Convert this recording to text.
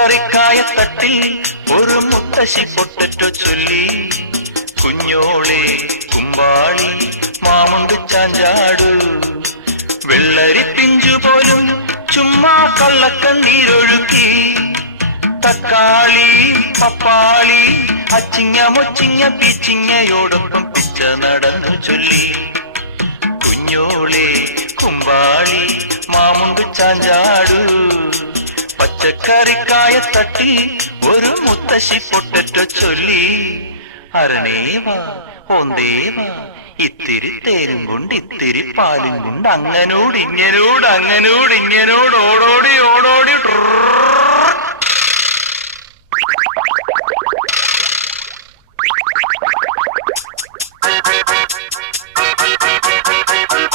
പച്ചക്കറിക്കായത്തട്ടിൽ ഒരു മുത്തശ്ശി പൊട്ടറ്റോ ചൊല്ലി. കുഞ്ഞോളെ കുമ്പാളി മാമുണ്ട് ചാഞ്ചാടു, വെള്ളരി പിഞ്ചു പോലും ചുമ്മാ കള്ളക്കണ്ണീരൊഴുക്കി. തക്കാളി പപ്പാളി അച്ചിങ്ങ മൊച്ചിങ്ങ പീച്ചിങ്ങയോടൊപ്പം പിച്ച നടന്നു ചൊല്ലി. കുഞ്ഞോളെ കുമ്പാളി മാമുണ്ട് ചാഞ്ചാടു, പച്ചക്കറിക്കായത്തട്ടി ഒരു മുത്തശ്ശി പൊട്ടറ്റോ ചൊല്ലി. അരണേവാ ഓന്തേവാ ഇത്തിരി തേരും കൊണ്ട് ഇത്തിരി പാലും കൊണ്ട് അങ്ങനോട് ഇങ്ങനോട് അങ്ങനോട് ഇങ്ങനോട് ഓടോടി ഓടോടി